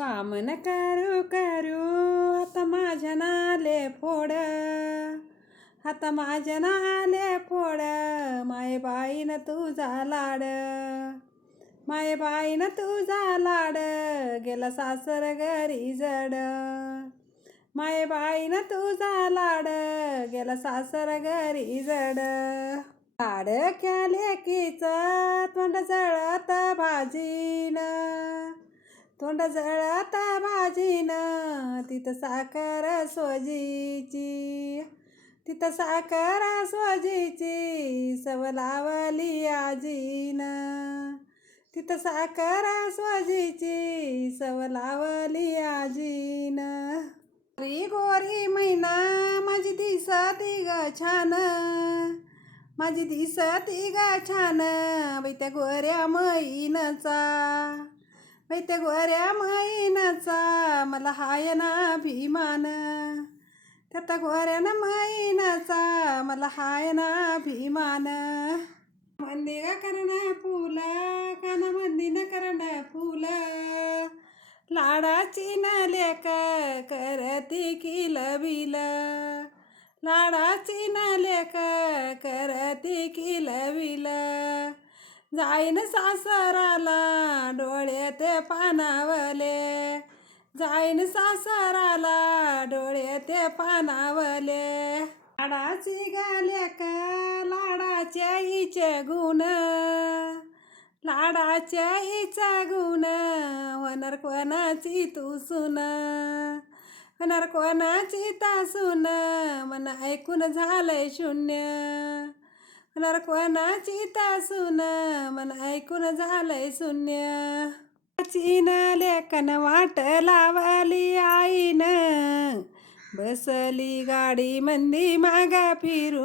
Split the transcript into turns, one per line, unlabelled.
काम न करू करू आता माझ्या नाले फोड. आता माझ्या नाले फोड माय बाईन तुझा लाड. माय बाईन तुझा लाड गेला सासर घरी जड. माय बाईन तुझा लाड गेला सासर घरी जड. लाड क्याले कीच तोंड जळत भाजी. तोंड जळता भाजीन तिथं साखर सोजीची. तिथं साखर सोजीची सव लावली आजीन. तिथं साखर सोजीची सव लावली आजीन. गोरी गोरी मैना माझी दिसती ग छान. माझी दिसती ग छान बाई त्या गोऱ्या मैनचा. बाई त्या गोऱ्या मैनाचा मला हाय ना अभिमान. त्या गोऱ्यानं मैनाचा मला हाय ना अभिमान. मंदी ग करणा फुला? काना मंदी न करणा फुला? लाडाची न लेक करती किल बिल लाडाची न लेक करती किल बिल जाईन सासराला ते पानावले. जाईन सासराला डोळे ते पानावले. लाडाची गालेक लाडाच्या हिचे गुण. लाडाच्या हिचा गुण होणार कोणाची तू सुन? होणार कोणाची ता सुन? मन ऐकून झालंय शून्य. होणार कोणाची ता सुन? मन ऐकून झालंय शून्य. चीन लेखन वाट लावली आईन. बसली गाडी मंदी मागा फिरू